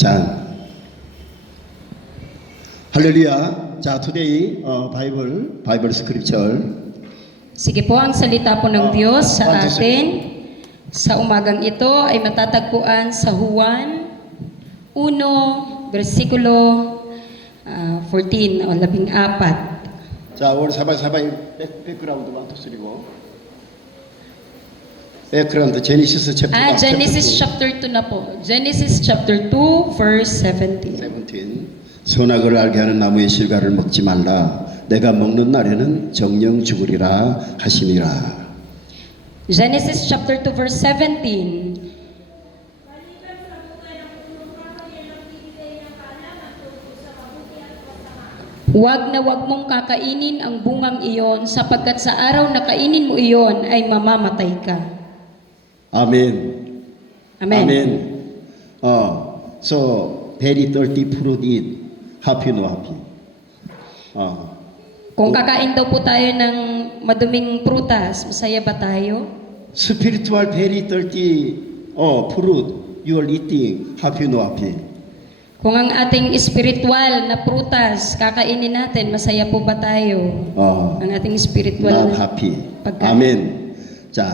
자, 할렐루야. 자, today Bible scripture. Sige po, ang salita po ng Diyos sa One to atin sa umagang ito ay matatagpuan sa Juan 1, versikulo 14 o 14. 자, 오늘 사바이 백그라운드만 두드리고 백그라운드 제니시스 챕터 Genesis chapter 2 na po. Genesis chapter 2, verse 17. 17. 선악을 알게 하는 나무의 실과를 먹지 말라. 내가 먹는 날에는 정령 죽으리라 하시니라. Genesis chapter 2, verse 17. Huwag na huwag mong kakainin ang bungang iyon sapagkat sa araw na kainin mo iyon ay mamamatay ka. 아멘. Amen. 아멘. So very dirty fruit eat. Happy no happy. Kung kakain daw po tayo ng maduming prutas, masaya ba tayo? Spiritual very dirty fruit you are eating. Happy no happy. Kung ang ating spiritual na prutas kakainin natin, masaya po ba tayo? Ang ating spiritual Not na happy. pagkain. 아멘. 자,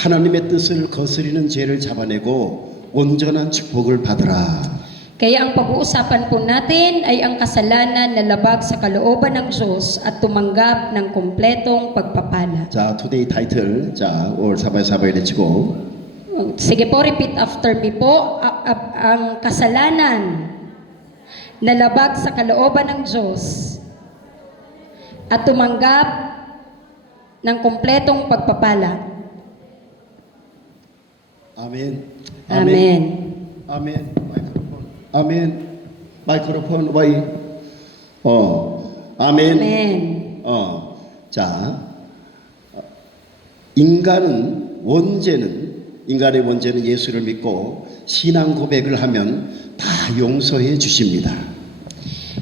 하나님의 뜻을 거스리는 죄를 잡아내고 온전한 축복을 받으라. Kaya ang pag-uusapan po natin ay ang kasalanan na labag sa kalooban ng Diyos at tumanggap ng kompletong pagpapala. 자, today title. 자, 올 사바이 내치고. Sige po, repeat after me po. Ang kasalanan na labag sa kalooban ng Diyos at tumanggap ng kompletong pagpapala. 아멘. Amen. 아멘. 아멘. 마이크로폰 와이. 아멘. Amen. 자, 인간의 원죄는 예수를 믿고 신앙 고백을 하면 다 용서해 주십니다.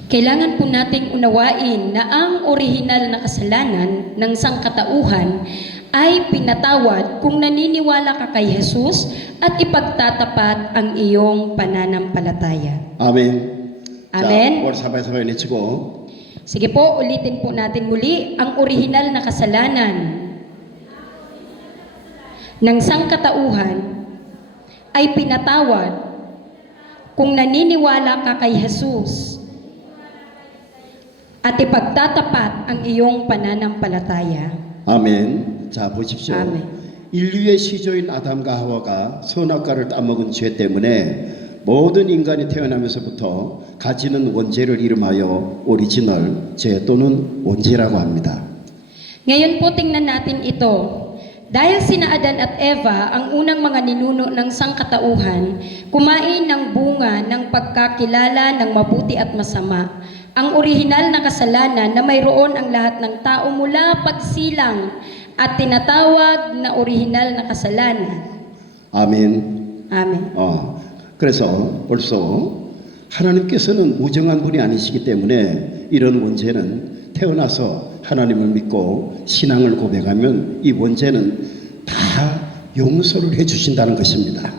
Kailangan po nating unawain na ang orihinal na kasalanan ng sangkatauhan ay pinatawad kung naniniwala ka kay Jesus at ipagtatapat ang iyong pananampalataya. 아멘. Amen. 자, 올 사바이 내치고. Sige po, ulitin po natin muli ang orihinal na kasalanan ng sangkatauhan ay pinatawad kung naniniwala ka kay Jesus at ipagtatapat ang iyong pananampalataya. 아멘. 자, 보십시오. 아멘. 인류의 시조인 아담과 하와가 선악과를 따먹은 죄 때문에 모든 인간이 태어나면서부터 가지는 원죄를 이름하여 오리지널 죄 또는 원죄라고 합니다. Ngayon po tingnan natin ito. Dahil sina Adan at Eva, ang unang mga ninuno ng sangkatauhan, kumain ng bunga ng pagkakilala ng mabuti at masama. Ang orihinal na kasalanan na mayroon ang lahat ng tao mula pagsilang at tinatawag na orihinal na kasalanan. 아멘. Amen. 그래서 벌써 하나님께서는 무정한 분이 아니시기 때문에 이런 원죄는 태어나서 하나님을 믿고 신앙을 고백하면 이 원죄는 다 용서를 해주신다는 것입니다.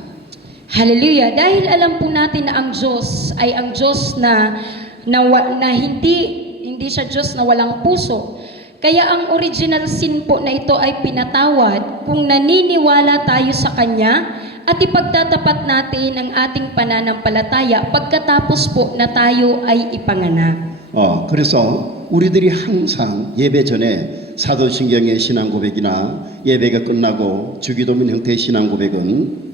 Hallelujah! Dahil alam po natin na ang Diyos ay ang Diyos na hindi siya Diyos na walang puso. Kaya ang original sin po na ito ay pinatawad kung naniniwala tayo sa Kanya at ipagtatapat natin ang ating pananampalataya pagkatapos po na tayo ay ipanganak. 그래서 우리들이 항상 예배 전에 사도신경의 신앙 고백이나 예배가 끝나고 주기도문 형태의 신앙 고백은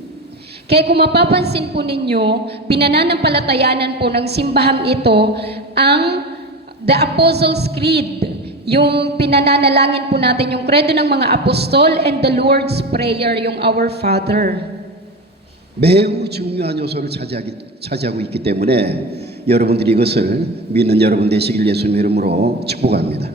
Kaya kung mapapansin po ninyo, pinananampalatayanan po ng simbahang ito ang The Apostles' Creed. Yung pinananalangin po natin, yung kredo ng mga apostol and the Lord's Prayer, yung Our Father. 매우 중요한 요소를 차지하고 있기 때문에 여러분들이 이것을 믿는 여러분 되시길 예수님의 이름으로 축복합니다.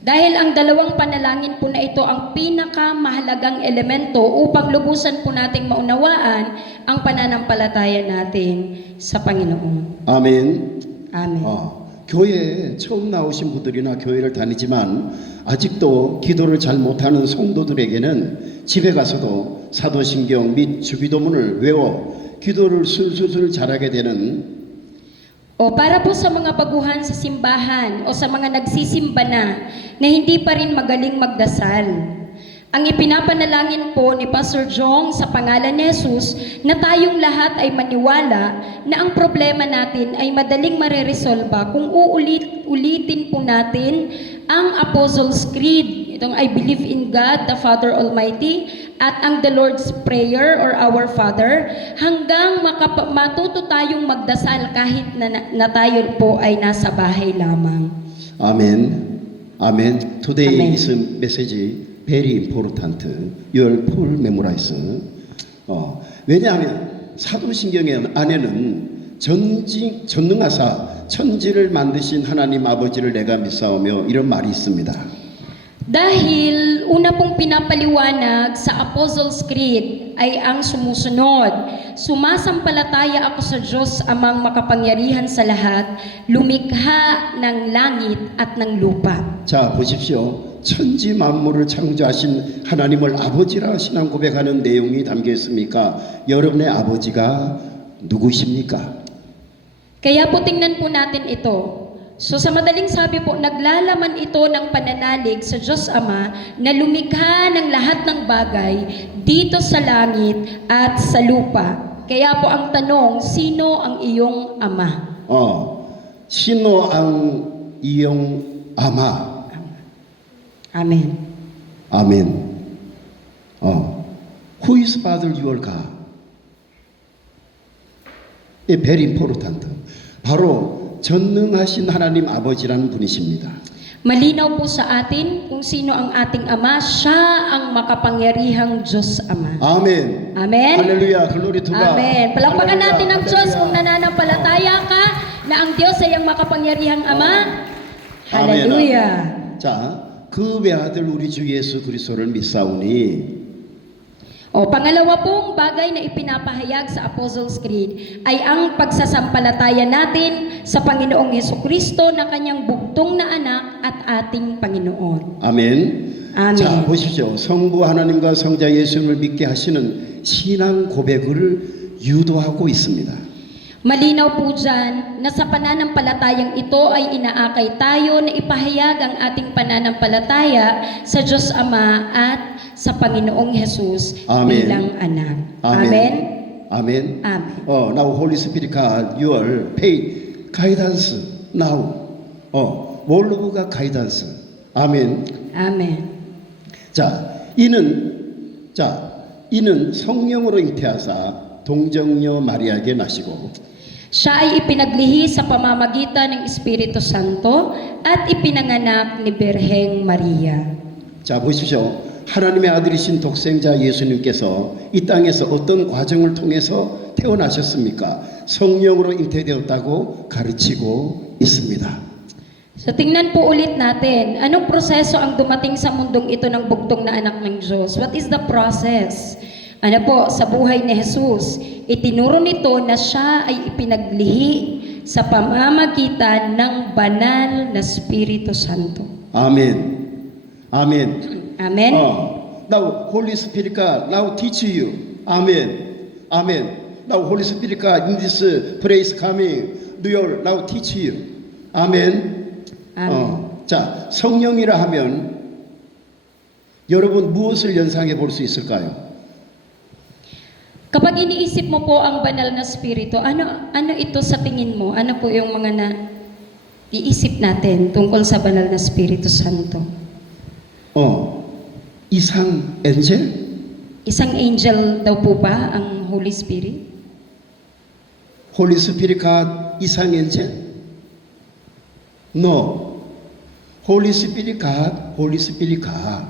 Dahil ang dalawang panalangin po na ito ang pinakamahalagang elemento upang lubusan po nating maunawaan ang pananampalataya natin sa Panginoon. 아멘. Amen. 교회에 처음 나오신 분들이나 교회를 다니지만 아직도 기도를 잘 못하는 성도들에게는 집에 가서도 사도신경 및 주기도문을 외워 기도를 술술술 잘하게 되는 O para po sa mga baguhan sa simbahan o sa mga nagsisimba na hindi pa rin magaling magdasal. Ang ipinapanalangin po ni Pastor Jong sa pangalan ni Jesus na tayong lahat ay maniwala na ang problema natin ay madaling mareresolba kung ulitin po natin ang Apostles' Creed. Itong I believe in God, the Father Almighty, at ang the Lord's Prayer or Our Father, hanggang matuto tayong magdasal kahit na tayo po ay nasa bahay lamang. Amen. Amen. Today Amen. is a message very important. You will full memorize. 왜냐하면 사도신경의 안에는 전능하사 천지를 만드신 하나님 아버지를 내가 믿사오며 이런 말이 있습니다. Dahil una pong pinapaliwanag sa Apostles' Creed ay ang sumusunod, sumasampalataya ako sa Diyos amang makapangyarihan sa lahat, lumikha ng langit at ng lupa. 자, 보십시오. 천지 만물을 창조하신 하나님을 아버지라 신앙 고백하는 내용이 담겨 있습니까? 여러분의 아버지가 누구십니까? Kaya po tingnan po natin ito. So sa madaling sabi po, naglalaman ito ng pananalig sa Diyos Ama na lumikha ng lahat ng bagay dito sa langit at sa lupa. Kaya po ang tanong, sino ang iyong ama? sino ang iyong ama? Amen. 아멘. Who is Father your God? Very important. 바로 전능하신 하나님 아버지라는 분이십니다. Malinaw po sa atin kung sino ang ating Ama, siya ang makapangyarihang Diyos Ama. 아멘. Amen? 할렐루야, 글로리 투 가. Amen. Palakpakan natin ang Diyos kung nananampalataya ka na ang Diyos ay ang makapangyarihang Ama. Hallelujah. 자, 그 외아들 우리 주 예수 그리스도를 믿사오니 O, pangalawa pong bagay na ipinapahayag sa Apostles' Creed ay ang pagsasampalataya natin sa Panginoong Hesukristo na kanyang bugtong na anak at ating Panginoon. 아멘. 아멘. 자, 보십시오. 성부 하나님과 성자 예수님을 믿게 하시는 신앙 고백을 유도하고 있습니다. Malinaw po dyan na sa pananampalatayang ito ay inaakay tayo na ipahayag ang ating pananampalataya sa Diyos Ama at sa Panginoong Jesus Amen. bilang anak. Amen. Amen. Amen. Amen. Now Holy Spirit God, your faith guidance now. 월로가 guidance. 아멘. Amen. 이는 성령으로 잉태하사 동정녀 마리아에게 나시고 Siya ay ipinaglihi sa pamamagitan ng Espiritu Santo at ipinanganak ni Birheng Maria. 자, 보십시오. 하나님의 아들이신 독생자 예수님께서 이 땅에서 어떤 과정을 통해서 태어나셨습니까? 성령으로 잉태되었다고 가르치고 있습니다. So tingnan po ulit natin, anong proseso ang dumating sa mundong ito ng bugtong na anak ng Diyos? What is the process? Ano po, sa buhay ni Jesus, itinuro nito na siya ay ipinaglihi sa pamamagitan ng banal na Espiritu Santo. 아멘. 아멘. Amen? Now Holy Spirit God now teach you. 아멘. 아멘. Now Holy Spirit God in this place coming, will now teach you. 아멘. Amen. 자, 성령이라 하면 여러분 무엇을 연상해 볼 수 있을까요? Kapag iniisip mo po ang banal na Espiritu, ano ito sa tingin mo? Ano po yung mga iisip natin tungkol sa banal na Espiritu Santo? 이상 엔젤? Isang angel daw po ba ang Holy Spirit? Holy Spirit God 이상 엔젤? No. Holy Spirit God, Holy Spirit God.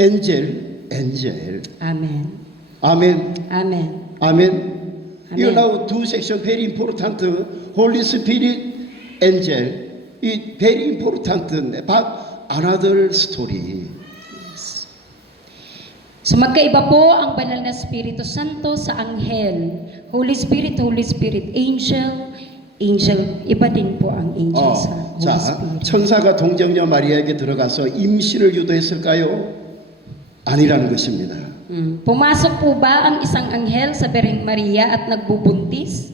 Angel. Amen. 아멘. Amen. 아멘. You Amen. know two section very important. Holy Spirit, angel. It very important. But another story. So magkaiba po ang banal na Espiritu Santo sa anghel. Holy Spirit, angel. Iba din po ang angel sa Holy 자, Spirit. 천사가 동정녀 마리아에게 들어가서 임신을 유도했을까요? 아니라는 것입니다. Pumasok po ba ang isang anghel sa Birheng Maria at nagbubuntis?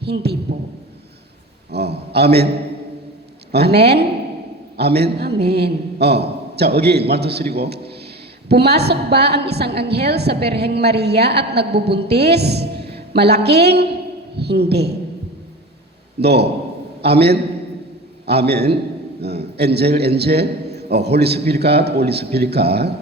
Hindi po. 아멘. Amen? 아멘. Amen. 자, again, 1, 2, 3고. Pumasok ba ang isang anghel sa Birheng Maria at nagbubuntis? Malaking hindi. No. 아멘. 아멘. 엔젤. 홀리 스피릿 갓, 홀리 스피릿 갓.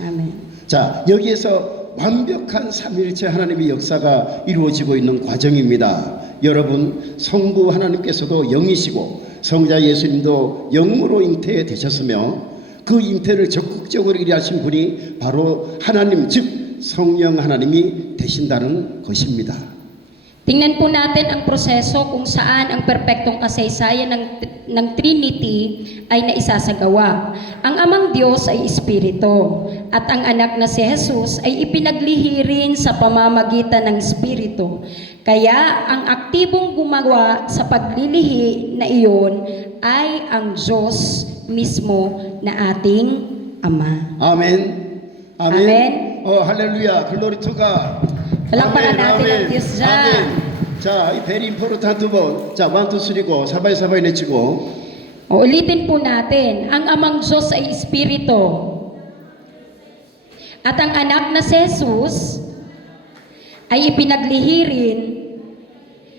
Amen. 자, 여기에서 완벽한 삼위일체 하나님의 역사가 이루어지고 있는 과정입니다. 여러분, 성부 하나님께서도 영이시고 성자 예수님도 영으로 잉태되셨으며 그 잉태를 적극적으로 일하신 분이 바로 하나님, 즉 성령 하나님이 되신다는 것입니다. Tingnan po natin ang proseso kung saan ang perpektong kasaysayan ng Trinity ay naisasagawa. Ang Amang Diyos ay Espiritu at ang anak na si Jesus ay ipinaglihi rin sa pamamagitan ng Espiritu. Kaya ang aktibong gumawa sa paglilihi na iyon ay ang Diyos mismo na ating Ama. 아멘. 아멘. 할렐루야. 글로리 투 갓. Palakpakan natin ang Diyos dyan. 아멘. 자, 이 베리 임포르탄트 번. 자, 1, 2, 3고 사바이 내치고. Ulitin po natin, ang Amang Diyos ay Espiritu. At ang anak na si Jesus ay ipinaglihi rin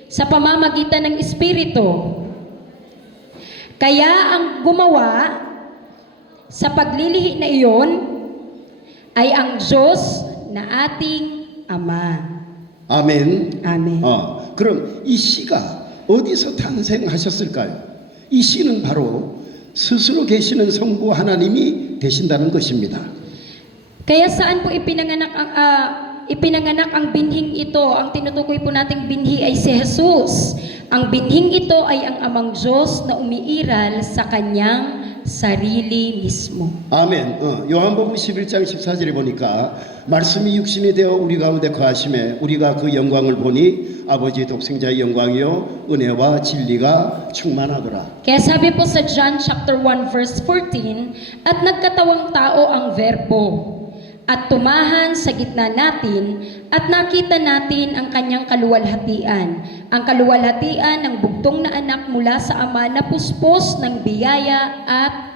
sa pamamagitan ng Espiritu. Kaya ang gumawa sa paglilihi na iyon ay ang Diyos na ating Ama. 아멘. Amen. 그럼 이 씨가 어디서 탄생하셨을까요? 이 씨는 바로 스스로 계시는 성부 하나님이 되신다는 것입니다. Kaya saan po ipinanganak ang binhing ito? Ang tinutukoy po nating binhi ay si Jesus. Ang binhing ito ay ang Amang Diyos na umiiral sa kanyang sarili mismo. 아멘. 요한복음 11장 14절에 보니까 말씀이 육신이 되어 우리 가운데 거하심에 우리가 그 영광을 보니 아버지 독생자의 영광이요 은혜와 진리가 충만하더라. Kaya sabi po sa John chapter 1 verse 14, at nagkatawang tao ang verbo at tumahan sa gitna natin at nakita natin ang kanyang kaluwalhatian. Ang kaluwalhatian ng bugtong na anak mula sa Ama na puspos ng biyaya at